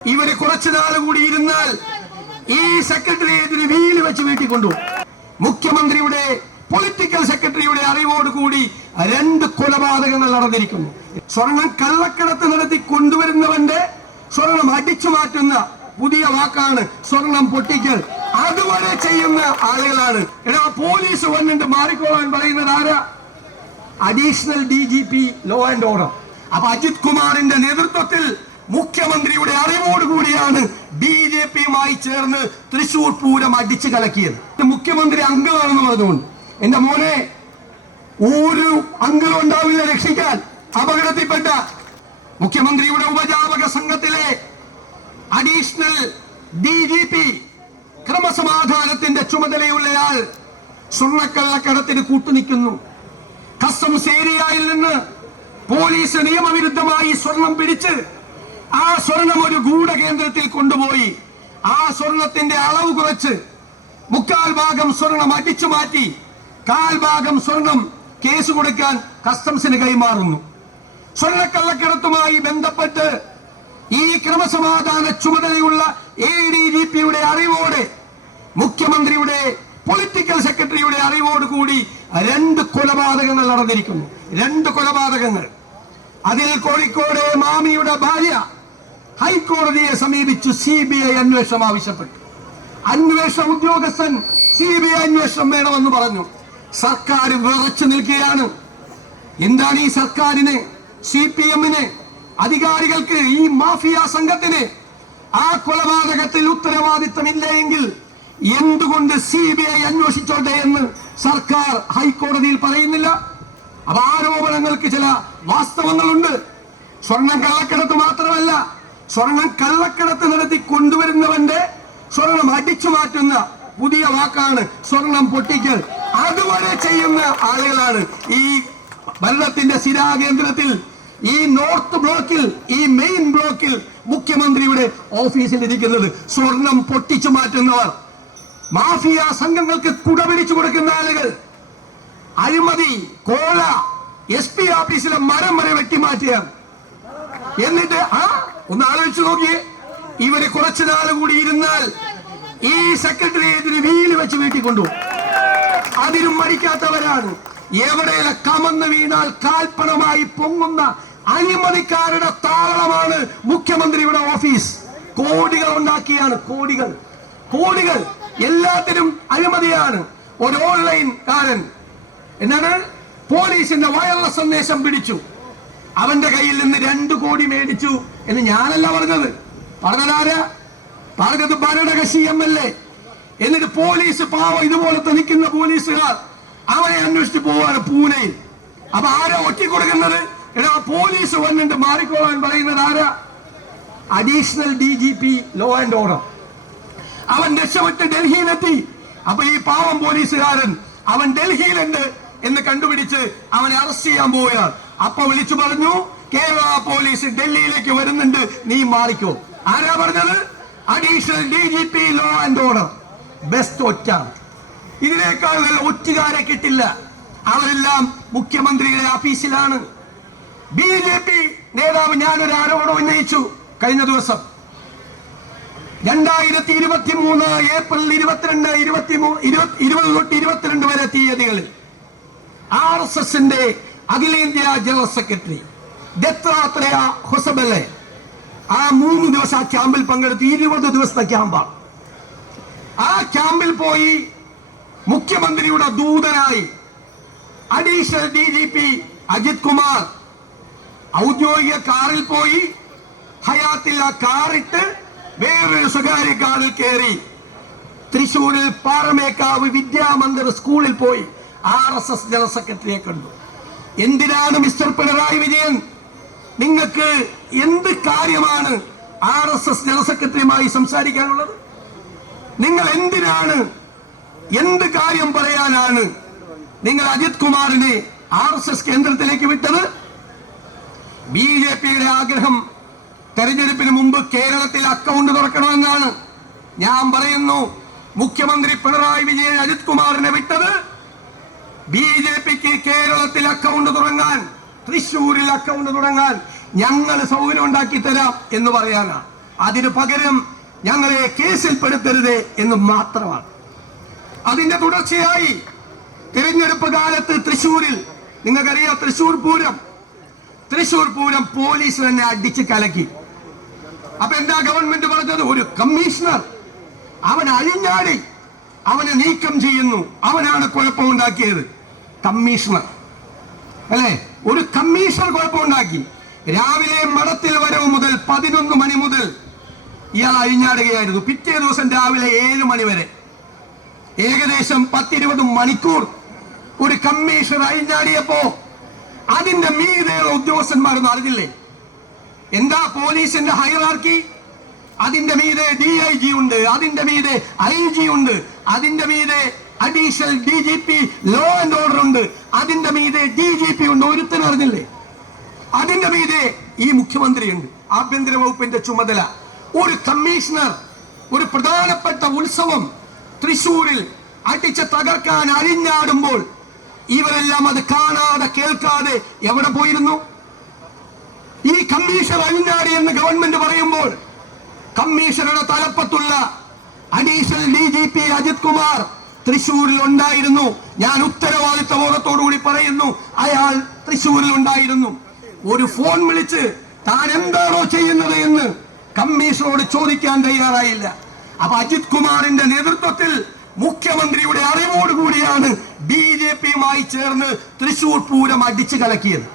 ഇവർ കുറച്ചു നാൾ കൂടി ഇരുന്നാൽ ഈ സെക്രട്ടേറിയറ്റിന് വീൽ വെച്ച് വീട്ടിൽ കൊണ്ടുപോകും. മുഖ്യമന്ത്രിയുടെ പൊളിറ്റിക്കൽ സെക്രട്ടറിയുടെ അറിവോട് കൂടി രണ്ട് കൊലപാതകങ്ങൾ നടന്നിരിക്കുന്നു. സ്വർണം കള്ളക്കടത്ത് നടത്തി കൊണ്ടുവരുന്നവന്റെ സ്വർണം അടിച്ചു മാറ്റുന്ന പുതിയ വാക്കാണ് സ്വർണം പൊട്ടിക്കൽ. അതുവരെ ചെയ്യുന്ന ആളുകളാണ്. എടാ പോലീസ് വന്നിട്ട് മാറിക്കോളാൻ പറയുന്നത് ആരാ? Additional D G P law and order അപ്പൊ അജിത് കുമാറിന്റെ നേതൃത്വത്തിൽ മുഖ്യമന്ത്രിയുടെ അറിവോടുകൂടിയാണ് ബി ജെ പിയുമായി ചേർന്ന് തൃശൂർ പൂരം അടിച്ചു കലക്കിയത്. മുഖ്യമന്ത്രി അംഗമാണെന്ന് പറഞ്ഞുകൊണ്ട്. എന്റെ മോനെ ഒരു അംഗം ഉണ്ടാവില്ല രക്ഷിക്കാൻ. അപകടത്തിൽപ്പെട്ട മുഖ്യമന്ത്രിയുടെ ഉപജാപക സംഘത്തിലെ അഡീഷണൽ ഡി ജി പി ക്രമസമാധാനത്തിന്റെ ചുമതലയുള്ളയാൾ സ്വർണക്കള്ളക്കടത്തിന് കൂട്ടുനിൽക്കുന്നു. കസ്റ്റംസ് ഏരിയയിൽ നിന്ന് പോലീസ് നിയമവിരുദ്ധമായി സ്വർണം പിടിച്ച് ആ സ്വർണം ഒരു ഗൂഢകേന്ദ്രത്തിൽ കൊണ്ടുപോയി. ആ സ്വർണത്തിന്റെ അളവ് കുറച്ച്. മുക്കാൽ ഭാഗം സ്വർണം അടിച്ചു മാറ്റി. കാൽ ഭാഗം സ്വർണം കേസ് കൊടുക്കാൻ കസ്റ്റംസിന് കൈമാറുന്നു. സ്വർണക്കള്ളക്കിടത്തുമായി ബന്ധപ്പെട്ട് ഈ ക്രമസമാധാന ചുമതലയുള്ള എ ഡി ജി പിയുടെ അറിവോടെ മുഖ്യമന്ത്രിയുടെ പൊളിറ്റിക്കൽ സെക്രട്ടറിയുടെ അറിവോട് കൂടി രണ്ട് കൊലപാതകങ്ങൾ നടന്നിരിക്കുന്നു. രണ്ട് കൊലപാതകങ്ങൾ. അതിൽ കോഴിക്കോട് മാമിയുടെ ഭാര്യ ഹൈക്കോടതിയെ സമീപിച്ചു സി ബി ഐ അന്വേഷണം ആവശ്യപ്പെട്ടു. അന്വേഷണ ഉദ്യോഗസ്ഥൻ സി ബി ഐ അന്വേഷണം വേണമെന്ന് പറഞ്ഞു. സർക്കാർ വിറച്ചു നിൽക്കുകയാണ്. എന്താണ് ഈ സർക്കാരിന് സി പി എമ്മിന് അധികാരികൾക്ക് ഈ മാഫിയ സംഘത്തിന് ആ കൊലപാതകത്തിൽ ഉത്തരവാദിത്തമില്ല എങ്കിൽ എന്തുകൊണ്ട് സി ബി ഐ അന്വേഷിച്ചോട്ടെ എന്ന് സർക്കാർ ഹൈക്കോടതിയിൽ പറയുന്നില്ല? അപ്പൊ ആരോപണങ്ങൾക്ക് ചില വാസ്തവങ്ങളുണ്ട്. സ്വർണം കള്ളക്കടത്ത് മാത്രമല്ല സ്വർണം കള്ളക്കടത്ത് നടത്തി കൊണ്ടുവരുന്നവന്റെ സ്വർണം അടിച്ചു മാറ്റുന്ന പുതിയ വാക്കാണ് സ്വർണം പൊട്ടിക്കൽ. അതുവരെ ചെയ്യുന്ന ആളുകളാണ് ഈ ഭരണത്തിന്റെ സ്ഥിരാകേന്ദ്രത്തിൽ ഈ നോർത്ത് ബ്ലോക്കിൽ ഈ മെയിൻ ബ്ലോക്കിൽ മുഖ്യമന്ത്രിയുടെ ഓഫീസിൽ ഇരിക്കുന്നത് സ്വർണം പൊട്ടിച്ചു മാറ്റുന്നവർ. മാഫിയ സംഘങ്ങൾക്ക് കുടപിടിച്ചു കൊടുക്കുന്ന ആളുകൾ. അഴിമതി കോല എസ് പി ഓഫീസിലെ മരം വരെ വെട്ടിമാറ്റിയ എന്നിട്ട് ആ ഒന്ന് ആലോചിച്ചു നോക്കിയേ. ഇവർ കുറച്ചു നാൾ കൂടി ഇരുന്നാൽ ഈ സെക്രട്ടേറിയറ്റിന് വീൽ വെച്ച് വീട്ടിൽ കൊണ്ടുപോകും. അതിനും മടിക്കാത്തവരാണ്. എവിടെ കമന്ന് വീണാൽ കാൽപ്പണമായി പൊങ്ങുന്ന അഴിമതിക്കാരുടെ താളമാണ് മുഖ്യമന്ത്രിയുടെ ഓഫീസ്. കോടികൾ ഉണ്ടാക്കിയാണ് കോടികൾ. കോടികൾ എല്ലാത്തിനും അഴിമതിയാണ്. ഒരു ഓൺലൈൻ കാരൻ. എന്നാണ് പോലീസിന്റെ വയർലെസ് സന്ദേശം പിടിച്ചു. അവന്റെ കയ്യിൽ നിന്ന് രണ്ടു കോടി മേടിച്ചു എന്ന് ഞാനല്ല പറഞ്ഞത്. പറഞ്ഞതാരാ പറഞ്ഞത് ഭരണകക്ഷി എം എൽ എ. എന്നിട്ട് പോലീസ് പാവം ഇതുപോലത്തെ നിൽക്കുന്ന പോലീസുകാർ അവരെ അന്വേഷിച്ച് പോവാണ് പൂനെയിൽ. അപ്പൊ ആരാ ഒറ്റി കൊടുക്കുന്നത് എടാ പോലീസ് വന്നിട്ട് മാറിക്കോളാൻ പറയുന്നത് ആരാ? Additional D G P law and order. അവൻ രക്ഷപ്പെട്ട് ഡൽഹിയിലെത്തി. അപ്പൊ ഈ പാവം പോലീസുകാരൻ അവൻ ഡൽഹിയിലുണ്ട് എന്ന് കണ്ടുപിടിച്ച് അവനെ അറസ്റ്റ് ചെയ്യാൻ പോവുകയാണ്. അപ്പൊ വിളിച്ചു പറഞ്ഞു കേരള പോലീസ് ഡൽഹിയിലേക്ക് വരുന്നുണ്ട്. നീ മാറിക്കോ. ആരാ പറഞ്ഞത്? Additional D G P law and order best ഒറ്റ ഇതിനേക്കാൾ നല്ല ഒറ്റുകാരെ കിട്ടില്ല. അവരെല്ലാം മുഖ്യമന്ത്രിയുടെ ഓഫീസിലാണ് ബി ജെ പി നേതാവ് ഞാനൊരു ആരോപണം ഉന്നയിച്ചു കഴിഞ്ഞ ദിവസം. രണ്ടായിരത്തി ഇരുപത്തി മൂന്ന് ഏപ്രിൽ ഇരുപത്തിരണ്ട് ഇരുപത്തി മൂന്ന് ഇരുപത് തൊട്ട് ഇരുപത്തിരണ്ട് വരെ തീയതികളിൽ ആർ എസ് എസിന്റെ അഖിലേന്ത്യാ ജനറൽ സെക്രട്ടറി. ദത്താത്രേയ ഹൊസബലെ. ആ മൂന്ന് ദിവസം ആ ക്യാമ്പിൽ പങ്കെടുത്തു ഇരുപത് ദിവസത്തെ ക്യാമ്പാണ് ആ ക്യാമ്പിൽ പോയി മുഖ്യമന്ത്രിയുടെ ദൂതനായി additional D G P Ajit Kumar ഔദ്യോഗിക കാറിൽ പോയി ഹയാത്തിൽ ആ കാറിട്ട് വേറൊരു സ്വകാര്യ കാറിൽ കയറി തൃശൂരിൽ പാറമേക്കാവ് വിദ്യാമന്ദിർ സ്കൂളിൽ പോയി ആർ എസ് എസ് ജനറൽ സെക്രട്ടറിയെ കണ്ടു. എന്തിനാണ് മിസ്റ്റർ പിണറായി വിജയൻ? നിങ്ങൾക്ക് എന്ത് കാര്യമാണ് ആർ എസ് എസ് ജനറൽ സെക്രട്ടറിയുമായി സംസാരിക്കാനുള്ളത്? നിങ്ങൾ എന്തിനാണ് എന്ത് കാര്യം പറയാനാണ് നിങ്ങൾ അജിത് കുമാറിനെ ആർ എസ് എസ് കേന്ദ്രത്തിലേക്ക് വിട്ടത്? ബി ജെ പിയുടെ ആഗ്രഹം തെരഞ്ഞെടുപ്പിന് മുമ്പ് കേരളത്തിൽ അക്കൗണ്ട് തുറക്കണമെന്നാണ് ഞാൻ പറയുന്നു. മുഖ്യമന്ത്രി പിണറായി വിജയൻ അജിത് കുമാറിനെ വിട്ടത്? ബി ജെ പിക്ക് കേരളത്തിൽ അക്കൗണ്ട് തുടങ്ങാൻ തൃശ്ശൂരിൽ അക്കൗണ്ട് തുടങ്ങാൻ ഞങ്ങൾ സൗകര്യം ഉണ്ടാക്കി തരാം എന്ന് പറയാനാണ് അതിന് പകരം ഞങ്ങളെ കേസിൽപ്പെടുത്തരുത് എന്ന് മാത്രമാണ്. അതിന്റെ തുടർച്ചയായി തിരഞ്ഞെടുപ്പ് കാലത്ത് തൃശൂരിൽ നിങ്ങൾക്കറിയാം തൃശ്ശൂർ പൂരം. തൃശ്ശൂർ പൂരം പോലീസ് തന്നെ അടിച്ച് കലക്കി. അപ്പൊ എന്താ ഗവൺമെന്റ് പറഞ്ഞത്? ഒരു കമ്മീഷണർ അവൻ അഴിഞ്ഞാടി അവനെ നീക്കം ചെയ്യുന്നു. അവനാണ് കുഴപ്പമുണ്ടാക്കിയത് കമ്മീഷണർ. അല്ലേ? ഒരു കമ്മീഷണർ കുഴപ്പമുണ്ടാക്കി. രാവിലെ മഠത്തിൽ വരവ് മുതൽ പതിനൊന്ന് മണി മുതൽ ഇയാൾ അഴിഞ്ഞാടുകയായിരുന്നു. പിറ്റേ ദിവസം രാവിലെ ഏഴ് മണി വരെ. ഏകദേശം പത്തിരുപത് മണിക്കൂർ ഒരു കമ്മീഷണർ അഴിഞ്ഞാടിയപ്പോ അതിന്റെ മീതെയുള്ള ഉദ്യോഗസ്ഥന്മാരൊന്നും അറിഞ്ഞില്ലേ? എന്താ പോലീസിന്റെ ഹൈറാർക്കി? അതിന്റെ മീതെ ഡി ഐ ജി ഉണ്ട് അതിന്റെ മീതെ ഐ ജി ഉണ്ട് അതിന്റെ മീതെ additional D G P law and order ഉണ്ട്. അതിന്റെ മീതെ ഡി ജി പി ഉണ്ട്. ഒരുത്തനും അറിഞ്ഞില്ലേ? അതിന്റെ മീതെ ഈ മുഖ്യമന്ത്രിയുണ്ട്. ആഭ്യന്തര വകുപ്പിന്റെ ചുമതല. ഒരു കമ്മീഷണർ ഒരു പ്രധാനപ്പെട്ട ഉത്സവം തൃശൂരിൽ അടിച്ച് തകർക്കാൻ അരിഞ്ഞാടുമ്പോൾ ഇവരെല്ലാം അത് കാണാതെ കേൾക്കാതെ എവിടെ പോയിരുന്നു? ഈ കമ്മീഷണർ അഴിഞ്ഞാടി എന്ന് ഗവൺമെന്റ് പറയുമ്പോൾ കമ്മീഷണറുടെ തലപ്പത്തുള്ള additional D G P Ajit Kumar തൃശൂരിൽ ഉണ്ടായിരുന്നു ഞാൻ ഉത്തരവാദിത്ത ബോധത്തോടുകൂടി പറയുന്നു അയാൾ തൃശ്ശൂരിൽ ഉണ്ടായിരുന്നു ഒരു ഫോൺ വിളിച്ച് താൻ എന്താണോ ചെയ്യുന്നത് എന്ന് കമ്മീഷനോട് ചോദിക്കാൻ തയ്യാറായില്ല. അപ്പൊ അജിത് കുമാറിന്റെ നേതൃത്വത്തിൽ മുഖ്യമന്ത്രിയുടെ അറിവോടുകൂടിയാണ് ബി ജെ പിയുമായി ചേർന്ന് തൃശൂർ പൂരം അടിച്ചു കലക്കിയത്.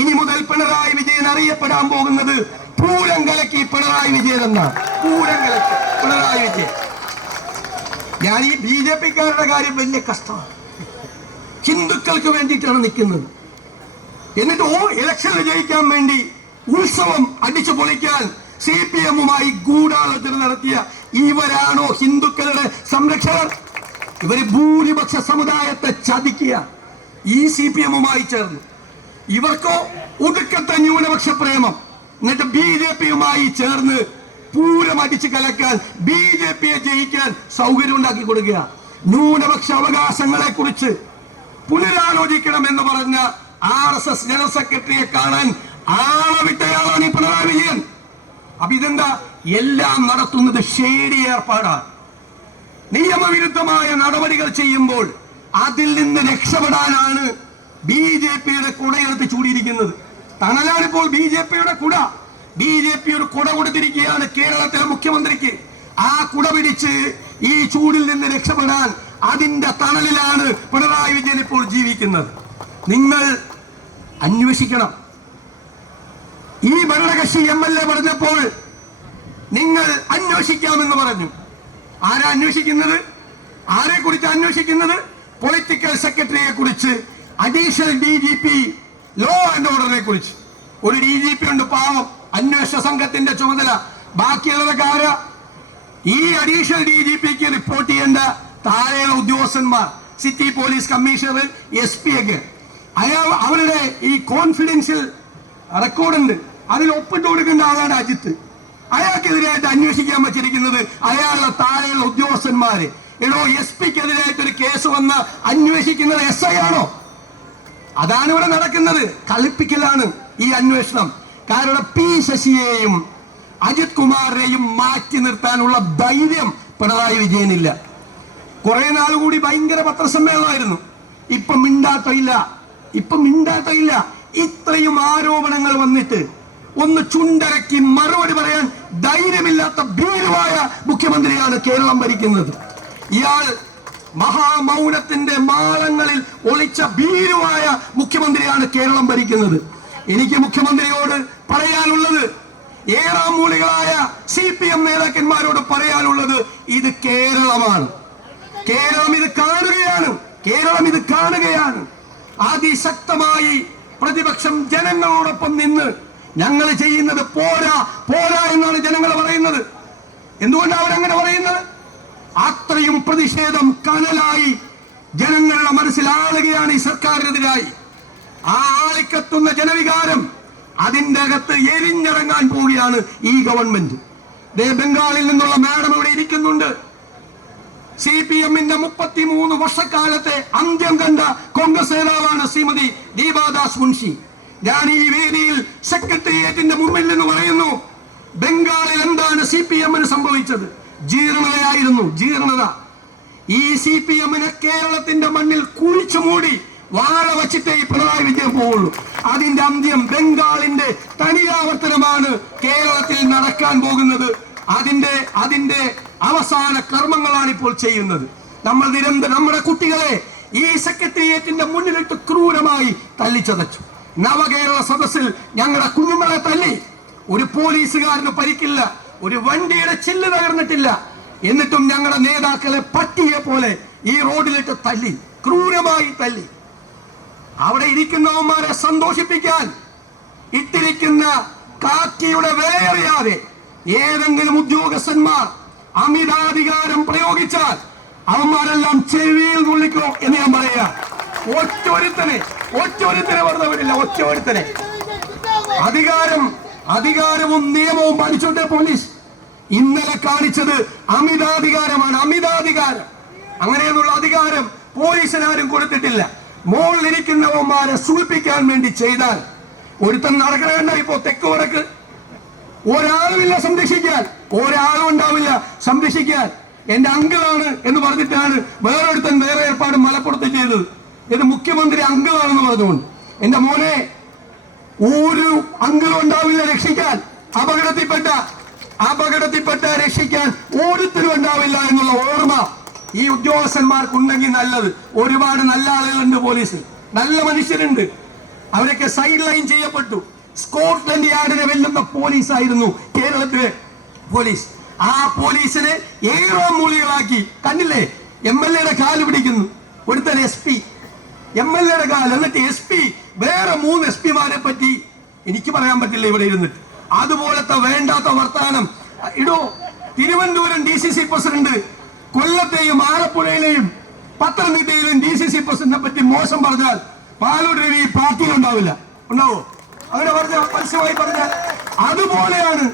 ഇനി മുതൽ പിണറായി വിജയൻ അറിയപ്പെടാൻ പോകുന്നത് പൂരം കലക്കി പിണറായി വിജയൻ എന്നാണ്. പൂരം കലക്കി പിണറായി വിജയൻ. ഞാൻ ഈ ബി ജെ പിക്കാരുടെ കാര്യം വലിയ കഷ്ടമാണ്. ഹിന്ദുക്കൾക്ക് വേണ്ടിയിട്ടാണ് നിൽക്കുന്നത്. എന്നിട്ട് ഓ ഇലക്ഷൻ ജയിക്കാൻ വേണ്ടി ഉത്സവം അടിച്ചു പൊളിക്കാൻ സി പി എമ്മുമായി ഗൂഢാലോചന നടത്തിയ ഇവരാണോ ഹിന്ദുക്കളുടെ സംരക്ഷകർ? ഇവർ ഭൂരിപക്ഷ സമുദായത്തെ ചതിക്കുക. ഈ സി പി എമ്മുമായി ചേർന്ന്. ഇവർക്കോ ഒടുക്കത്തെ ന്യൂനപക്ഷ പ്രേമം. എന്നിട്ട് ബി ജെ പിയുമായി ചേർന്ന് പൂരം അടിച്ചു കലക്കാൻ ബി ജെ പിയെ ജയിക്കാൻ സൗകര്യം ഉണ്ടാക്കി കൊടുക്കുക. ന്യൂനപക്ഷ അവകാശങ്ങളെ കുറിച്ച് പുനരാലോചിക്കണം എന്ന് പറഞ്ഞ ആർ എസ് എസ് ജനറൽ സെക്രട്ടറിയെ കാണാൻ ആളവിട്ടയാളാണ് ഈ പിണറായി വിജയൻ. അപ്പൊ ഇതെന്താ? എല്ലാം നടത്തുന്നത് ഷേഡി ഏർപ്പാടാണ്. നിയമവിരുദ്ധമായ നടപടികൾ ചെയ്യുമ്പോൾ അതിൽ നിന്ന് രക്ഷപ്പെടാനാണ് ബി ജെ പിയുടെ കുടയെടുത്ത് ചൂടിയിരിക്കുന്നത്. തണലാണ് ഇപ്പോൾ ബി ജെ പിയുടെ കുട. ബി ജെ പി ഒരു കുട കൊടുത്തിരിക്കുകയാണ് കേരളത്തിലെ മുഖ്യമന്ത്രിക്ക്. ആ കുട പിടിച്ച് ഈ ചൂടിൽ നിന്ന് രക്ഷപ്പെടാൻ അതിന്റെ തണലിലാണ് പിണറായി വിജയൻ ഇപ്പോൾ ജീവിക്കുന്നത്. നിങ്ങൾ അന്വേഷിക്കണം. ഈ ഭരണകക്ഷി എം എൽ എ പറഞ്ഞപ്പോൾ നിങ്ങൾ അന്വേഷിക്കാമെന്ന് പറഞ്ഞു. ആരാ അന്വേഷിക്കുന്നത്? ആരെ കുറിച്ച് അന്വേഷിക്കുന്നത്? പൊളിറ്റിക്കൽ സെക്രട്ടറിയെ കുറിച്ച് additional D G P law and ഓർഡറിനെ കുറിച്ച്. ഒരു ഡി ജി പി ഉണ്ട് പാവം. അന്വേഷണ സംഘത്തിന്റെ ചുമതല. ബാക്കിയുള്ളതൊക്കെ ആരാ? ഈ അഡീഷണൽ ഡി ജി പിക്ക് റിപ്പോർട്ട് ചെയ്യേണ്ട താഴെയുള്ള ഉദ്യോഗസ്ഥന്മാർ city police commissioner S P ഒക്കെ. അയാൾ അവരുടെ ഈ കോൺഫിഡൻഷ്യൽ റെക്കോർഡുണ്ട് അതിൽ ഒപ്പിട്ട് കൊടുക്കേണ്ട ആളാണ് അജിത്ത്. അയാൾക്കെതിരായിട്ട് അന്വേഷിക്കാൻ വച്ചിരിക്കുന്നത് അയാളുടെ താഴെയുള്ള ഉദ്യോഗസ്ഥന്മാര്. എടോ എസ് പിക്കെതിരായിട്ട് ഒരു കേസ് വന്ന് അന്വേഷിക്കുന്നത് എസ് ഐ ആണോ? അതാണ് ഇവിടെ നടക്കുന്നത്. കളിപ്പിക്കലാണ് ഈ അന്വേഷണം. കാരണം പി ശശിയെയും അജിത് കുമാറിനെയും മാറ്റി നിർത്താനുള്ള ധൈര്യം പിണറായി വിജയനില്ല. കുറെ നാൾ കൂടി ഭയങ്കര പത്രസമ്മേളനമായിരുന്നു. ഇപ്പൊ മിണ്ടാട്ടമില്ല ഇപ്പൊ മിണ്ടാട്ടമില്ല ഇത്രയും ആരോപണങ്ങൾ വന്നിട്ട് ഒന്ന് ചുണ്ടരക്കി മറുപടി പറയാൻ ധൈര്യമില്ലാത്ത ഭീരുവായ മുഖ്യമന്ത്രിയാണ് കേരളം ഭരിക്കുന്നത്. ഇയാൾ മഹാമൗനത്തിന്റെ മാളങ്ങളിൽ ഒളിച്ച ഭീരുവായ മുഖ്യമന്ത്രിയാണ് കേരളം ഭരിക്കുന്നത്. എനിക്ക് മുഖ്യമന്ത്രിയോട് പറയാനുള്ളത്. ഏറാം മൂലികളായ സി പി എം നേതാക്കന്മാരോട് പറയാനുള്ളത് ഇത് കേരളമാണ്. കേരളം ഇത് കാണുകയാണ്. കേരളം ഇത് കാണുകയാണ്. അതിശക്തമായി പ്രതിപക്ഷം ജനങ്ങളോടൊപ്പം നിന്ന് ഞങ്ങൾ ചെയ്യുന്നത് പോരാ പോരാ എന്നാണ് ജനങ്ങൾ പറയുന്നത്. എന്തുകൊണ്ടാണ് അവരങ്ങനെ പറയുന്നത്? അത്രയും പ്രതിഷേധം കനലായി ജനങ്ങളുടെ മനസ്സിലാളുകയാണ് ഈ സർക്കാരിനെതിരായി. ആ ആളിക്കത്തുന്ന ജനവികാരം അതിന്റെ അകത്ത് എരിഞ്ഞിറങ്ങാൻ പോവുകയാണ് ഈ ഗവൺമെന്റ്. ദേ ബംഗാളിൽ നിന്നുള്ള മാഡം ഇവിടെ ഇരിക്കുന്നുണ്ട്. സി പി എമ്മിന്റെ മുപ്പത്തിമൂന്ന് വർഷക്കാലത്തെ അന്ത്യം കണ്ട കോൺഗ്രസ് നേതാവാണ് ശ്രീമതി ദീപാദാസ് മുൻഷി. ഞാൻ ഈ വേദിയിൽ സെക്രട്ടേറിയറ്റിന്റെ മുമ്പിൽ നിന്ന് പറയുന്നു ബംഗാളിൽ എന്താണ് സി പി എമ്മിന് സംഭവിച്ചത്? ജീർണതയായിരുന്നു ജീർണത. ഈ സി പി എമ്മിനെ കേരളത്തിന്റെ മണ്ണിൽ കുഴിച്ചു മൂടി വാഴ വച്ചിട്ടേ ഈ പിണറായി വിജയൻ പോവുള്ളൂ. അതിന്റെ അന്ത്യം ബംഗാളിന്റെ തനിയാവർത്തനമാണ് കേരളത്തിൽ നടക്കാൻ പോകുന്നത്. അതിന്റെ അതിന്റെ അവസാന കർമ്മങ്ങളാണ് ഇപ്പോൾ ചെയ്യുന്നത്. നമ്മൾ നിരന്തരം നമ്മുടെ കുട്ടികളെ ഈ സെക്രട്ടേറിയറ്റിന്റെ മുന്നിലിട്ട് ക്രൂരമായി തല്ലിച്ചതച്ചു. നവകേരള സദസ്സിൽ ഞങ്ങളുടെ കുഞ്ഞുങ്ങളെ തല്ലി. ഒരു പോലീസുകാരന് പരിക്കില്ല ഒരു വണ്ടിയുടെ ചില്ല് തകർന്നിട്ടില്ല. എന്നിട്ടും ഞങ്ങളുടെ നേതാക്കളെ പട്ടിയെ പോലെ ഈ റോഡിലിട്ട് തല്ലി ക്രൂരമായി തല്ലി. അവിടെ ഇരിക്കുന്നവന്മാരെ സന്തോഷിപ്പിക്കാൻ ഇട്ടിരിക്കുന്ന കാക്കിയുടെ വിലയറിയാതെ ഏതെങ്കിലും ഉദ്യോഗസ്ഥന്മാർ അമിതാധികാരം പ്രയോഗിച്ചാൽ അവന്മാരെല്ലാം ചെവിയിൽ നുള്ളിക്കോ എന്ന് ഞാൻ പറയാ ഒറ്റൊരുത്തനെ ഒറ്റൊരുത്തനെ വെറുതെ വിടില്ല ഒറ്റൊരുത്തനെ. അധികാരം അധികാരവും നിയമവും പാലിച്ചോട്ടെ പോലീസ്. ഇന്നലെ കാണിച്ചത് അമിതാധികാരമാണ് അമിതാധികാരം. അങ്ങനെയുള്ള അധികാരം പോലീസിനാരും കൊടുത്തിട്ടില്ല. മുകളിലിരിക്കുന്നവന്മാരെ സൂചിപ്പിക്കാൻ വേണ്ടി ചെയ്താൽ ഒരുത്തൻ നടക്കണ ഇപ്പോ തെക്ക് വടക്ക്. ഒരാളുമില്ല സംരക്ഷിക്കാൻ. ഒരാളും ഉണ്ടാവില്ല സംരക്ഷിക്കാൻ. എന്റെ അങ്കിളാണ് എന്ന് പറഞ്ഞിട്ടാണ് വേറൊരുത്തൻ വേറെ ഏർപ്പാട് മലപ്പുറത്ത് ചെയ്തത്. ഇത് മുഖ്യമന്ത്രി അങ്കിളാണെന്ന് പറഞ്ഞുകൊണ്ട്. എന്റെ മോനെ ഒരു അങ്കിളും ഉണ്ടാവില്ല രക്ഷിക്കാൻ. അപകടത്തിൽപ്പെട്ട അപകടത്തിൽപ്പെട്ട രക്ഷിക്കാൻ ഒരുത്തരും ഉണ്ടാവില്ല എന്നുള്ള ഓർമ്മ ഈ ഉദ്യോഗസ്ഥന്മാർക്കുണ്ടെങ്കിൽ നല്ലത്. ഒരുപാട് നല്ല ആളുകളുണ്ട് പോലീസിൽ. നല്ല മനുഷ്യരുണ്ട്. അവരൊക്കെ സൈഡ് ലൈൻ ചെയ്യപ്പെട്ടു. സ്കോട്ട്ലൻഡ് യാർഡിനെ വെല്ലുന്ന പോലീസായിരുന്നു കേരളത്തിലെ പോലീസ്. ആ പോലീസിനെ ഏറോ മൂളികളാക്കി. കണ്ടില്ലേ? എം എൽ എയുടെ കാൽ പിടിക്കുന്നു. ഒരുത്തൻ എസ് പി എം എൽ എയുടെ കാൽ. എന്നിട്ട് എസ് പി വേറെ മൂന്ന് എസ് പിമാരെ പറ്റി എനിക്ക് പറയാൻ പറ്റില്ല ഇവിടെ ഇരുന്നിട്ട്. അതുപോലത്തെ വേണ്ടാത്ത വർത്തമാനം ഇടോ Thiruvananthapuram D C C president കൊല്ലത്തെയും ആലപ്പുഴയിലെയും പത്തനംതിട്ടയിലെയും ഡി സി സി പ്രസിഡന്റിനെ പറ്റി മോശം പറഞ്ഞാൽ പാലൂർ രവി പാർട്ടിയിൽ ഉണ്ടാവില്ല. ഉണ്ടാവോ? അങ്ങനെ പറഞ്ഞ പരസ്യമായി പറഞ്ഞാൽ അതുപോലെയാണ്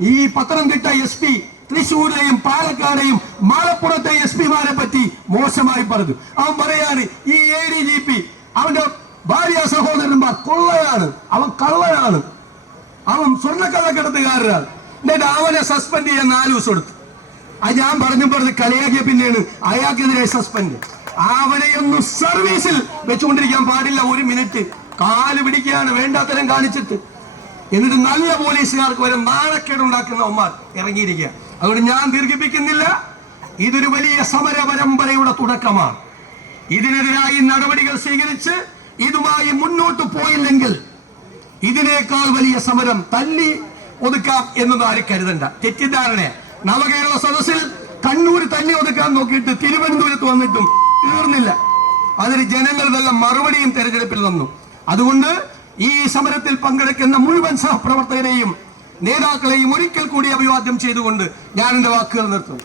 ഈ പത്തനംതിട്ട എസ് പി തൃശ്ശൂരെയും പാലക്കാടെയും മലപ്പുറത്തെ എസ് പിമാരെ പറ്റി മോശമായി പറഞ്ഞു. അവൻ പറയാണ് ഈ എ ഡി ജി പി അവന്റെ ഭാര്യ സഹോദരന്മാർ കൊള്ളയാണ്. അവൻ കള്ളനാണ്. അവൻ സ്വർണക്കള്ളക്കെടുത്തുകാരനാണ്. എന്നിട്ട് അവനെ സസ്പെൻഡ് ചെയ്യാൻ നാല് ദിവസം എടുത്തു. അത് ഞാൻ പറഞ്ഞു പറഞ്ഞ് കളിയാക്കിയ പിന്നെയാണ് അയാൾക്കെതിരെ സസ്പെൻഡ് അവനെയൊന്നും സർവീസിൽ വെച്ചുകൊണ്ടിരിക്കാൻ പാടില്ല ഒരു മിനിറ്റ് കാൽ പിടിക്കുകയാണ് വേണ്ടാത്തരം കാണിച്ചിട്ട്. എന്നിട്ട് നല്ല പോലീസുകാർക്ക് വരെ നാണക്കേട് ഉണ്ടാക്കുന്ന ഒമാർ ഇറങ്ങിയിരിക്കുക അതുകൊണ്ട് ഞാൻ ദീർഘിപ്പിക്കുന്നില്ല. ഇതൊരു വലിയ സമര പരമ്പരയുടെ തുടക്കമാണ്. ഇതിനെതിരായി നടപടികൾ സ്വീകരിച്ച് ഇതുമായി മുന്നോട്ട് പോയില്ലെങ്കിൽ ഇതിനേക്കാൾ വലിയ സമരം തല്ലി ഒതുക്കാം എന്നത് ആരും കരുതണ്ട. തെറ്റിദ്ധാരണ നവകേരള സദസ്സിൽ കണ്ണൂർ തന്നെ ഒതുക്കാൻ നോക്കിയിട്ട് തിരുവനന്തപുരത്ത് വന്നിട്ടും തീർന്നില്ല. അതിന് ജനങ്ങൾ നല്ല മറുപടിയും തെരഞ്ഞെടുപ്പിൽ തന്നു അതുകൊണ്ട് ഈ സമരത്തിൽ പങ്കെടുക്കുന്ന മുഴുവൻ സഹപ്രവർത്തകരെയും നേതാക്കളെയും ഒരിക്കൽ കൂടി അഭിവാദ്യം ചെയ്തുകൊണ്ട് ഞാൻ എന്റെ വാക്കുകൾ നിർത്തുന്നു.